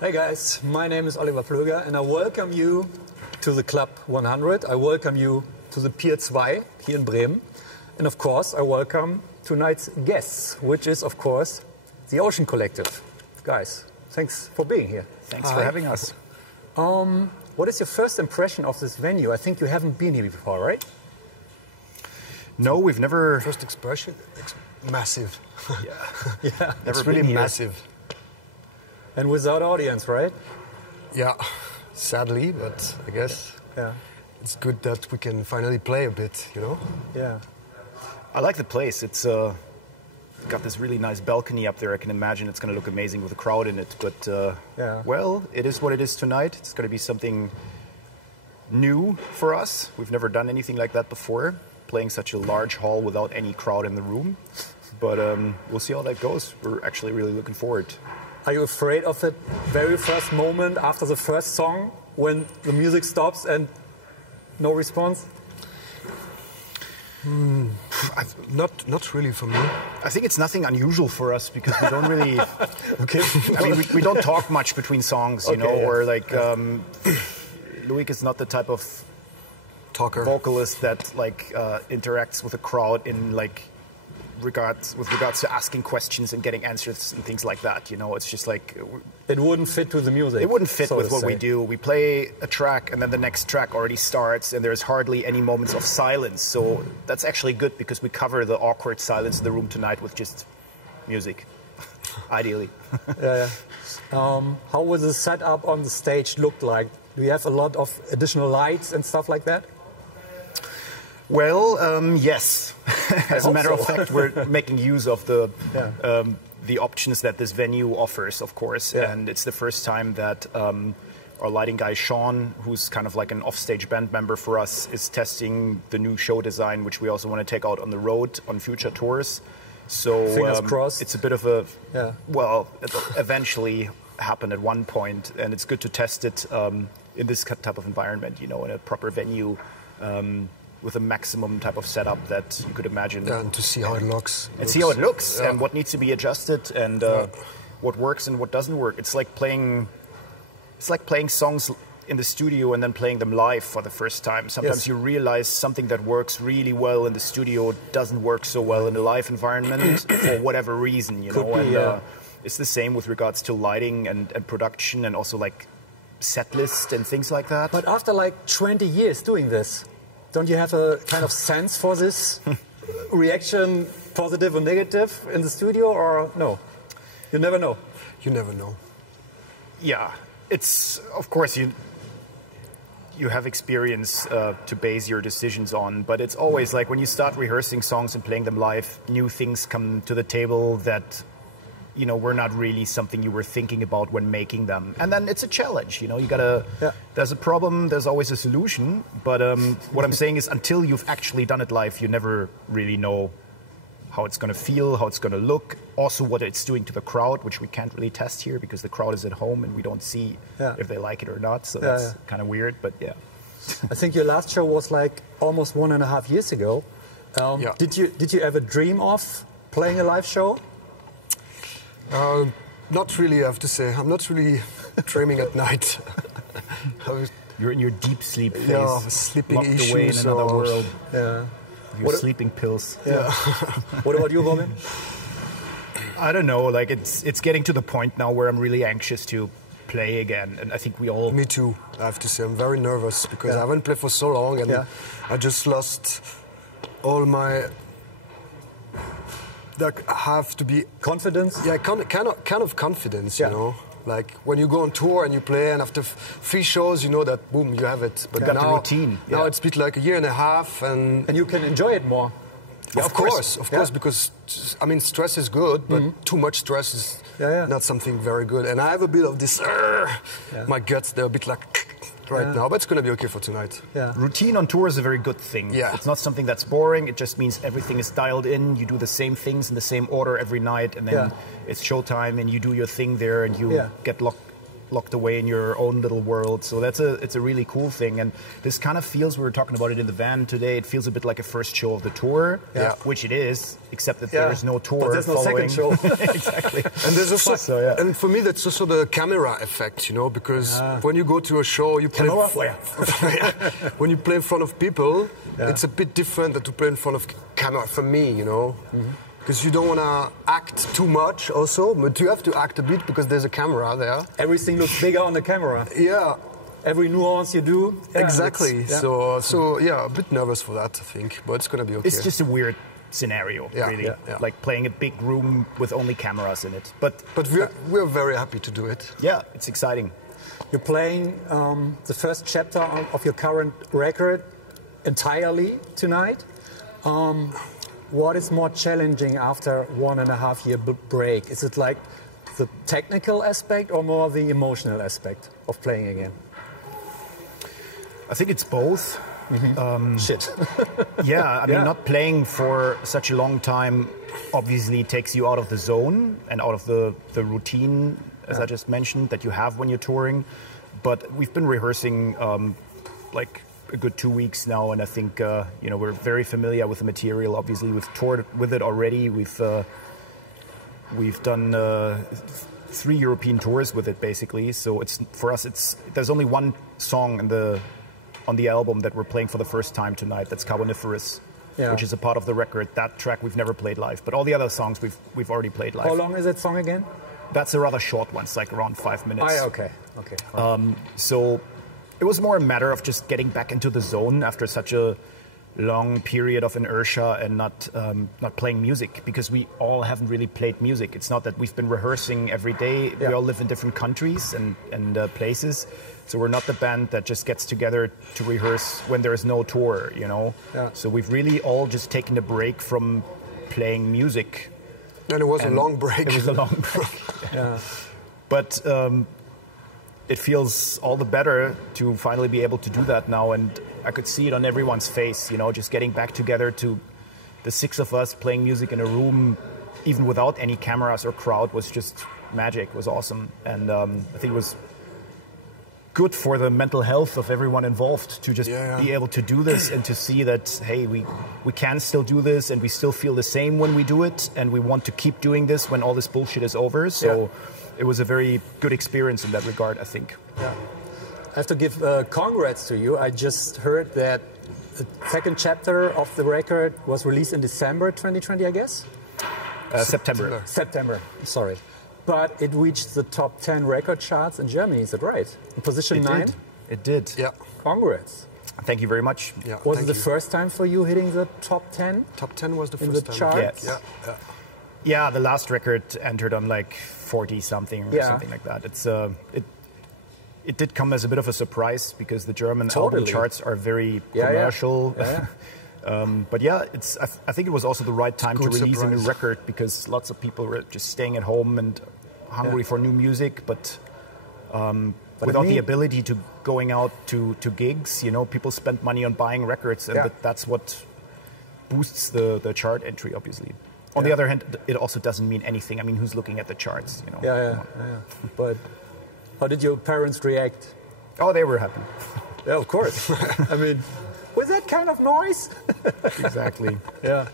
Hey guys, my name is Oliver Plöger and I welcome you to the Club 100. I welcome you to the Pier 2 here in Bremen. And of course, I welcome tonight's guests, which is of course the Ocean Collective. Guys, thanks for being here. Thanks for having us. What is your first impression of this venue? I think you haven't been here before, right? No, we've never... First expression? Massive. Yeah. It's really massive. And without audience, right? Yeah, sadly, but I guess it's good that we can finally play a bit, you know? Yeah. I like the place. It's got this really nice balcony up there. I can imagine it's going to look amazing with a crowd in it. But, well, it is what it is tonight. It's going to be something new for us. We've never done anything like that before, playing such a large hall without any crowd in the room. But we'll see how that goes. We're actually really looking forward. Are you afraid of that very first moment after the first song when the music stops and no response? Not really for me. I think it's nothing unusual for us because we don't really... Okay. I mean, we don't talk much between songs, you know, or like... Loic is not the type of talker vocalist that like interacts with a crowd in like with regards to asking questions and getting answers and things like that. You know, it's just like it wouldn't fit with the music. It wouldn't fit with what we do. We play a track and then the next track already starts and there's hardly any moments of silence. So that's actually good because we cover the awkward silence in the room tonight with just music, ideally. How was the setup on the stage look like? Do you have a lot of additional lights and stuff like that? Well, yes. As a matter of fact, we're making use of the options that this venue offers, of course. Yeah. And it's the first time that our lighting guy, Sean, who's kind of like an offstage band member for us, is testing the new show design, which we also want to take out on the road on future tours. So fingers crossed. It's a bit of a, well, it'll eventually happen at one point. And it's good to test it in this type of environment, you know, in a proper venue. With a maximum type of setup that you could imagine. Yeah, and to see how it looks. And see how it looks and what needs to be adjusted and what works and what doesn't work. It's like playing songs in the studio and then playing them live for the first time. Sometimes you realize something that works really well in the studio doesn't work so well in a live environment for whatever reason, you know. And it's the same with regards to lighting and production and also like set list and things like that. But after like 20 years doing this, don't you have a kind of sense for this reaction, positive or negative, in the studio, or no? You never know. You never know. Yeah, it's of course you have experience to base your decisions on, but it's always like when you start rehearsing songs and playing them live, new things come to the table that, you know, were not really something you were thinking about when making them. And then it's a challenge, you know, you gotta, there's a problem, there's always a solution. But what I'm saying is until you've actually done it live, you never really know how it's gonna feel, how it's gonna look. Also what it's doing to the crowd, which we can't really test here because the crowd is at home and we don't see if they like it or not. So that's kind of weird, but yeah. I think your last show was like almost 1.5 years ago. Did you ever dream of playing a live show? Not really, I have to say. I'm not really dreaming at night. You're in your deep sleep phase. Yeah, sleeping locked issues away in another world. Yeah. Your sleeping pills. Yeah. What about you, Robin? I don't know. Like it's getting to the point now where I'm really anxious to play again, and I think we all. Me too. I have to say, I'm very nervous because I haven't played for so long, and I just lost all my. Like, have to be confidence. Yeah, kind of confidence, you know. Like when you go on tour and you play, and after 3 shows, you know that boom, you have it. But now, the routine. Now it's been like 1.5 years, and you can enjoy it more. Yeah, of course, because I mean, stress is good, but too much stress is not something very good. And I have a bit of this. My guts, they're a bit like. Right now, but it's going to be okay for tonight. Yeah. Routine on tour is a very good thing. Yeah. It's not something that's boring. It just means everything is dialed in. You do the same things in the same order every night, and then it's showtime, and you do your thing there, and you get locked away in your own little world. So it's a really cool thing. And this kind of feels, we were talking about it in the van today, it feels a bit like a first show of the tour, which it is, except that there's no tour. But there's no second show. Exactly. And there's also, and for me, that's also the camera effect, you know, because when you go to a show, you play. When you play in front of people, it's a bit different than to play in front of camera for me, you know. Because you don't want to act too much also, but you have to act a bit because there's a camera there. Everything looks bigger on the camera. Yeah. Every nuance you do. Exactly. So yeah, a bit nervous for that, I think, but it's going to be okay. It's just a weird scenario, really. Like playing a big room with only cameras in it. But we're very happy to do it. Yeah, it's exciting. You're playing the first chapter of your current record entirely tonight. What is more challenging after 1.5 year break? Is it like the technical aspect or more the emotional aspect of playing again? I think it's both. Shit. I mean, not playing for such a long time obviously takes you out of the zone and out of the routine, as I just mentioned, that you have when you're touring. But we've been rehearsing like a good 2 weeks now, and I think we're very familiar with the material. Obviously, we've toured with it already. We've done 3 European tours with it, basically. So for us, there's only one song on the album that we're playing for the first time tonight. That's Carboniferous, which is a part of the record. That track we've never played live, but all the other songs we've already played live. How long is that song again? That's a rather short one. It's like around 5 minutes. Okay. So it was more a matter of just getting back into the zone after such a long period of inertia and not playing music, because we all haven't really played music. It's not that we've been rehearsing every day. We all live in different countries and places, so we're not the band that just gets together to rehearse when there is no tour, you know. So we've really all just taken a break from playing music. And it was a long break. It was a long break. But it feels all the better to finally be able to do that now, and I could see it on everyone's face, you know, just getting back together, to the 6 of us playing music in a room, even without any cameras or crowd, was just magic. It was awesome, and I think it was good for the mental health of everyone involved to just be able to do this and to see that, hey, we can still do this, and we still feel the same when we do it, and we want to keep doing this when all this bullshit is over. So it was a very good experience in that regard, I think. I have to give congrats to you. I just heard that the second chapter of the record was released in December 2020, I guess? September, sorry. But it reached the top 10 record charts in Germany, is that right? In position 9? It did. Yeah. Congrats. Thank you very much. Yeah, was it the first time for you hitting the top 10? Top 10 was the first in the time. charts? Yes. Yeah, the last record entered on like 40-something or something like that. It did come as a bit of a surprise, because the German album charts are very commercial. But I think it was also the right time to release a new record, because lots of people were just staying at home and hungry for new music, but without the ability to going out to gigs, you know, people spend money on buying records, and that's what boosts the chart entry, obviously. On the other hand, it also doesn't mean anything. I mean, who's looking at the charts, you know? But how did your parents react? Oh, they were happy. Yeah, of course. I mean, with that kind of noise? Exactly. The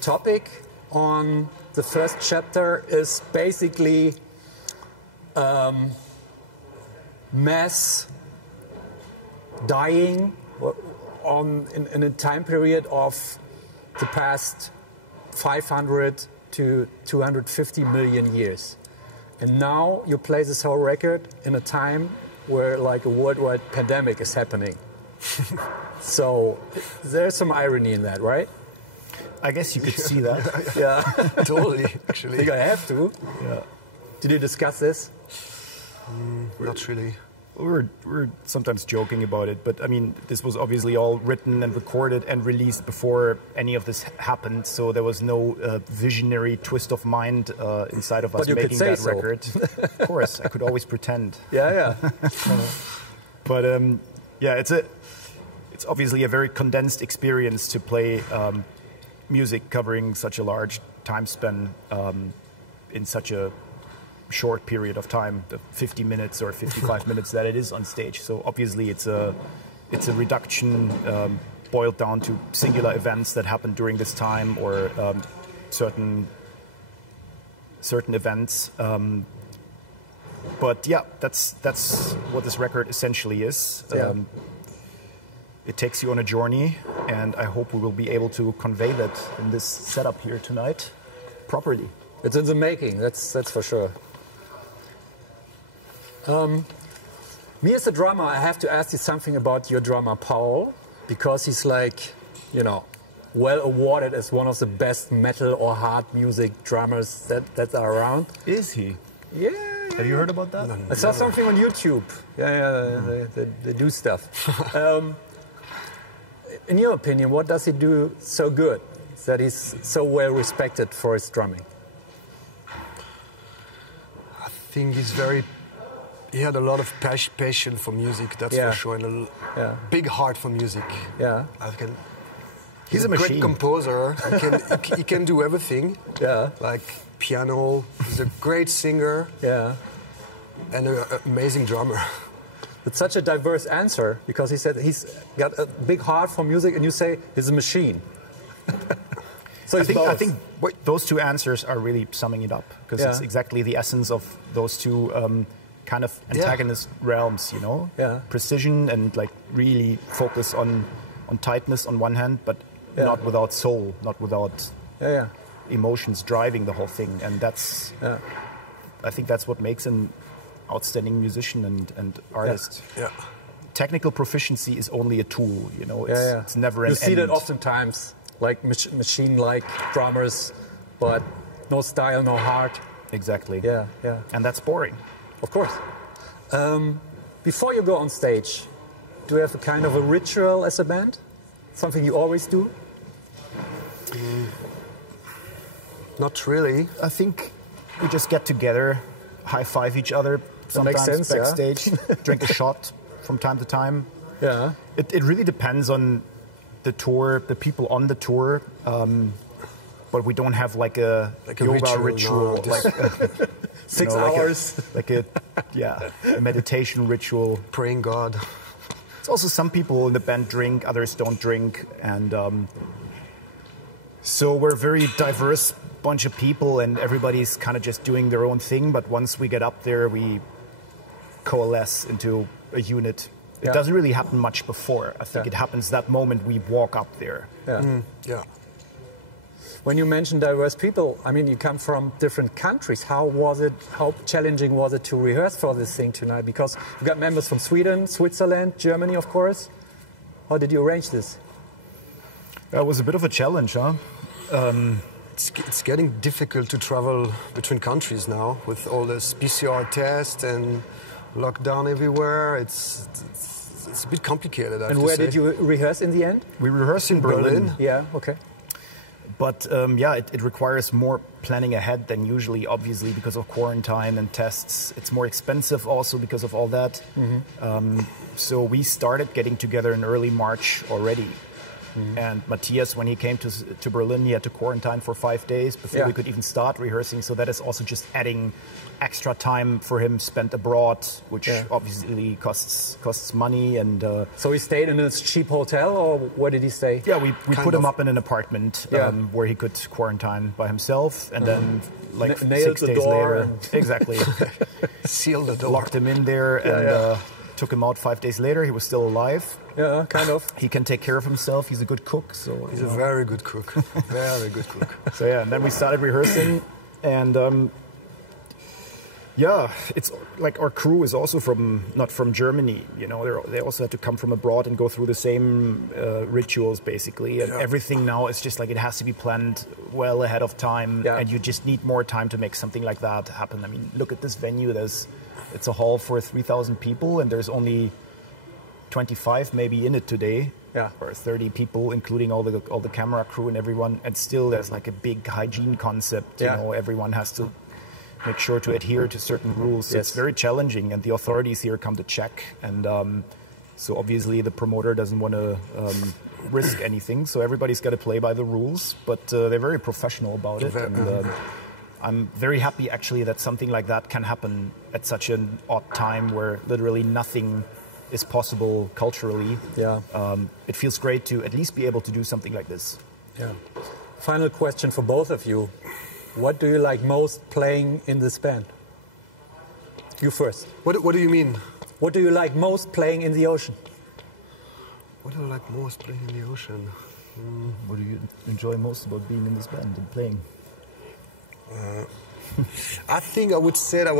topic on the first chapter is basically mass dying in a time period of the past 500 to 250 million years. And now you play this whole record in a time where like a worldwide pandemic is happening. So there's some irony in that, right? I guess you could see that. Totally, actually. I think I have to. Did you discuss this? Not really. We're sometimes joking about it, but I mean, this was obviously all written and recorded and released before any of this happened, so there was no visionary twist of mind inside of us making that record. Of course, I could always pretend. But it's obviously a very condensed experience to play music covering such a large time span in such a short period of time, the 50 minutes or 55 minutes that it is on stage. So obviously it's a reduction boiled down to singular events that happen during this time, or certain events. But yeah, that's what this record essentially is. It takes you on a journey, and I hope we will be able to convey that in this setup here tonight properly. It's in the making, that's for sure. Me as a drummer, I have to ask you something about your drummer, Paul, because he's like, you know, well awarded as one of the best metal or hard music drummers that are around. Is he? Yeah. Have you heard about that? I saw something on YouTube. They do stuff. In your opinion, what does he do so good that he's so well respected for his drumming? I think he had a lot of passion for music, that's for sure, and a big heart for music. Yeah. He's a great composer. He can do everything. Yeah. Like piano. He's a great singer. Yeah. And an amazing drummer. It's such a diverse answer, because he said he's got a big heart for music, and you say he's a machine. So I think those two answers are really summing it up, because it's exactly the essence of those two kind of antagonist realms, you know? Yeah. Precision and like really focus on tightness on one hand, but not without soul, not without emotions driving the whole thing. And that's, I think that's what makes an outstanding musician and artist. Yeah. Technical proficiency is only a tool, you know. It's never an end. You see that oftentimes, like machine-like drummers, but no style, no heart. Exactly. Yeah. And that's boring. Of course. Before you go on stage, do you have a kind of a ritual as a band? Something you always do? Not really. I think we just get together, high-five each other, sometimes backstage, drink a shot from time to time. Yeah. It really depends on the tour, the people on the tour, but we don't have like a yoga ritual no, like 6 hours, like a meditation ritual. Praying God. It's also some people in the band drink, others don't drink, and so we're a very diverse bunch of people, and everybody's kind of just doing their own thing. But once we get up there, we coalesce into a unit. It doesn't really happen much before. I think it happens that moment we walk up there. Yeah. When you mention diverse people, I mean, you come from different countries. How challenging was it to rehearse for this thing tonight? Because you got members from Sweden, Switzerland, Germany, of course. How did you arrange this? It was a bit of a challenge, huh? It's getting difficult to travel between countries now with all this PCR test and lockdown everywhere. It's a bit complicated, I have to say. And where did you rehearse in the end? We rehearsed in Berlin. Yeah, okay. But it requires more planning ahead than usually, obviously, because of quarantine and tests. It's more expensive also because of all that. So we started getting together in early March already. And Matthias, when he came to Berlin, he had to quarantine for 5 days before we could even start rehearsing. So that is also just adding extra time for him spent abroad, which obviously costs money. And so he stayed in a cheap hotel, or where did he stay? Yeah, we put him up in an apartment where he could quarantine by himself, and then like 6 days later, exactly, sealed the door, locked him in there, and took him out 5 days later. He was still alive. Yeah, kind of. He can take care of himself. He's a good cook. So he's a very good cook. Very good cook. So and then we started rehearsing, and it's like our crew is also not from Germany. You know, they also had to come from abroad and go through the same rituals basically. And everything now is just like it has to be planned well ahead of time, and you just need more time to make something like that happen. I mean, look at this venue. It's a hall for 3,000 people, and there's only 25 maybe in it today, or 30 people, including all the camera crew and everyone. And still, there's like a big hygiene concept. You know, everyone has to make sure to adhere to certain rules. So it's very challenging, and the authorities here come to check. And so obviously, the promoter doesn't want to risk anything. So everybody's got to play by the rules, but they're very professional about it. And I'm very happy actually that something like that can happen at such an odd time where literally nothing is possible culturally. Yeah. It feels great to at least be able to do something like this. Yeah. Final question for both of you. What do you like most playing in this band? You first. What do you mean? What do you like most playing in the ocean? What do I like most playing in the ocean? What do you enjoy most about being in this band and playing? I think I would say that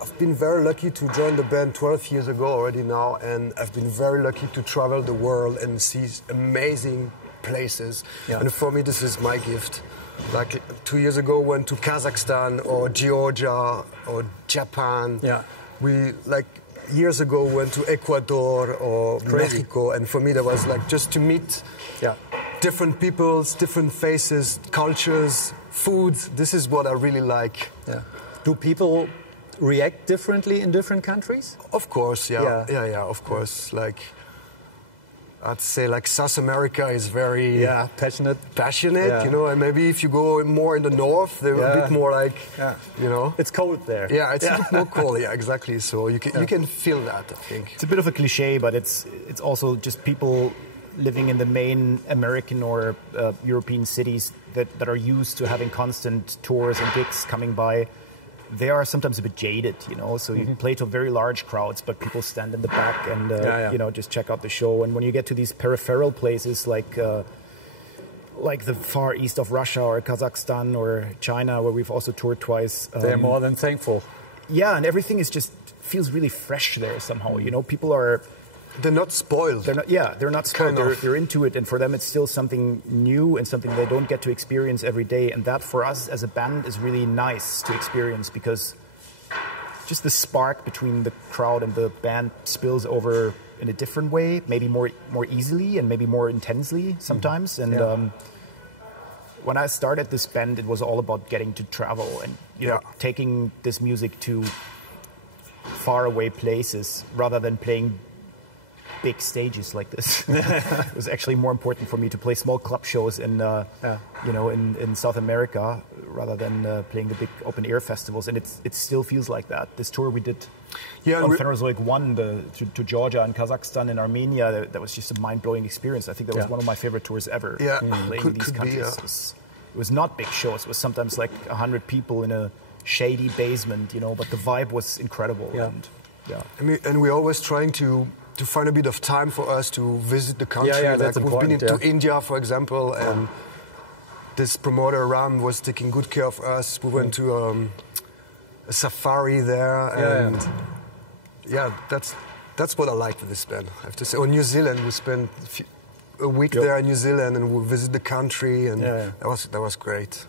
I've been very lucky to join the band 12 years ago already now, and I've been very lucky to travel the world and see amazing places. Yeah. And for me, this is my gift. Like 2 years ago, went to Kazakhstan or Georgia or Japan. Yeah. We years ago went to Ecuador or Mexico, and for me that was like just to meet different peoples, different faces, cultures, foods. This is what I really like. Yeah. Do people react differently in different countries? Of course, yeah, of course. Like I'd say like South America is very passionate, you know, and maybe if you go more in the north, they're a bit more like, you know. It's cold there. Yeah, it's a bit more cold, exactly. So you can feel that, I think. It's a bit of a cliche, but it's also just people living in the main American or European cities that are used to having constant tours and gigs coming by. They are sometimes a bit jaded, you know, so you play to very large crowds, but people stand in the back and, you know, just check out the show. And when you get to these peripheral places like the far east of Russia or Kazakhstan or China, where we've also toured twice. They're more than thankful. Yeah, and everything is just feels really fresh there somehow, you know, people are... They're not spoiled. They're not spoiled. They're into it, and for them it's still something new and something they don't get to experience every day. And that, for us as a band, is really nice to experience, because just the spark between the crowd and the band spills over in a different way, maybe more easily and maybe more intensely sometimes. And when I started this band, it was all about getting to travel and you know, taking this music to faraway places rather than playing big stages like this. It was actually more important for me to play small club shows in, you know, in South America rather than playing the big open air festivals. And it still feels like that. This tour we did on Phanerozoic 1 to Georgia and Kazakhstan and Armenia, that was just a mind-blowing experience. I think that was one of my favorite tours ever. Playing in these countries. It was not big shows. It was sometimes like 100 people in a shady basement, you know, but the vibe was incredible. And we're always trying to find a bit of time for us to visit the country. Like we've been into India, for example, and this promoter Ram was taking good care of us. We went to a safari there, and that's what I like with this band, I have to say. Or New Zealand, we spent a week there in New Zealand, and we visit the country, and that was great.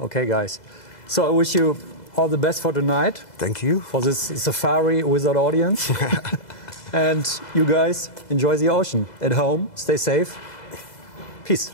Okay, guys. So I wish you all the best for tonight. Thank you. For this safari without audience. And you guys enjoy the ocean at home. Stay safe. Peace.